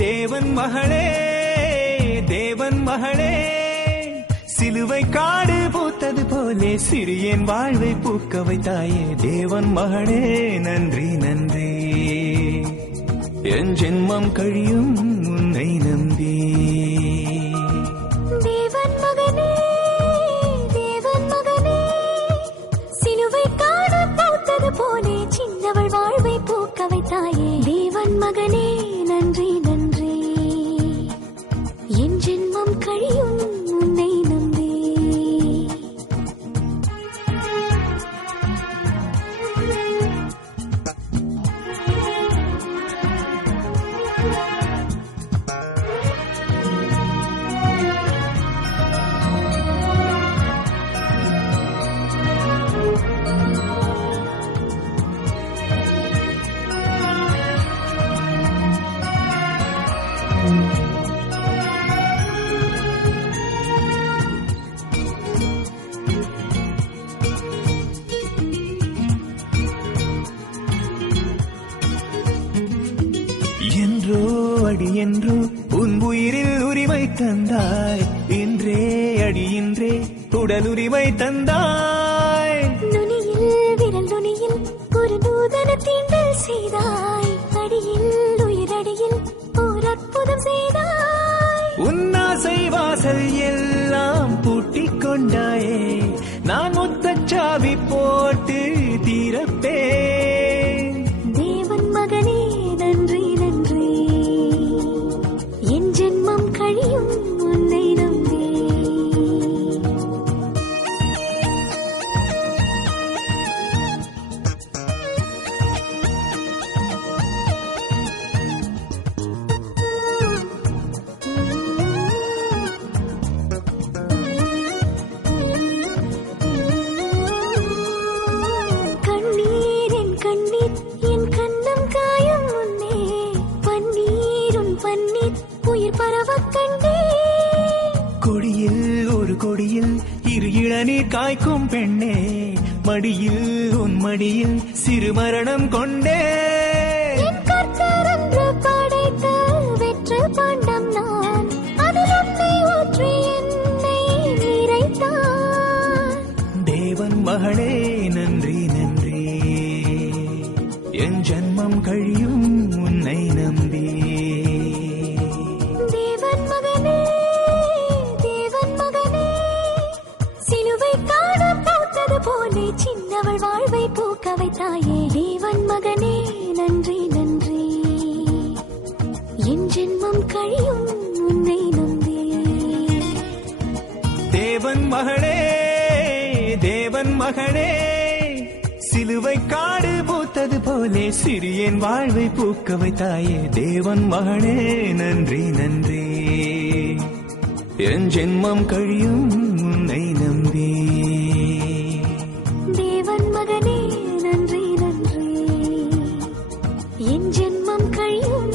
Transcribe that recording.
தேவன் மகளே தேவன் மகளே, சிலுவை காடு பூத்தது போலே சிறியன் வாழ்வை பூக்க வைத்தாயே தேவன் மகளே. நன்றி நன்றி, என் ஜென்மம் கழியும் உன்னை நம்பி. தேவன் மகனே தேவன் மகனே, சிலுவை காடு பூத்தது போலே சின்னவள் வாழ்வை பூக்க வைத்தாயே தேவன் மகனே. நன்றி நன்றி, என் ஜென்மம் கழியும் உன்னை நம்பி. என்றோ அடி என்றோ உன் உயிரில் உரிமை தந்தாய், இன்றே அடி இன்றே உடல் உரிமை தந்தாய். நுனியில் விரல் நுனியில் ஒரு நூதன தீண்டல் செய்தாய், அடியில் உயிரடியில் ஓர் அற்புதம் செய்தாய். உன்னாசை வாசல் எல்லாம் பூட்டிக் கொண்டாயே, நான் முத்தச்சாவி போட்டு தீரப்பேன். தேவன் மகனே நன்றி நன்றி, என் ஜென்மம் கழியும் உன்னை நம்பி. கண்ணீர் என் கண்ணீர் என் கண்ணம் காயும் முன்னே, பன்னீர் உன் பன்னீர் உயிர் பரவக் கண்டே. கொடியில் ஒரு கொடியில் இரு இளநீர் காய்க்கும் பெண்ணே, மடியில் உன் மடியில் சிறு மரணம் கொண்டே. என் கர்த்தர் என்று படைத்த வெற்று பாண்டம் நான், அதில் உன்னை ஊற்றி என்னை நிறைத்தான். தேவன் மகளே நன்றி நன்றி, என் ஜன்மம் கழியும் உன்னை நம்பி. தேவன் மகனே தேவன் மகனே, சிலுவை காடு பூத்தது போலே சின்னவள் வாழ்வை பூக்க வைத்தாயே தேவன் மகனே. நன்றி நன்றி, என் ஜென்மம் கழியும் உன்னை நம்பி. தேவன் மகளே தேவன் மகளே, சிலுவை காடு பூத்தது போலே சிறியன் வாழ்வை பூக்க வைத்தாயே தேவன் மகளே. நன்றி நன்றி, என் ஜென்மம் கழியும் உன்னை நம்பி. தேவன் மகனே நன்றி நன்றி, என் ஜென்மம் கழியும்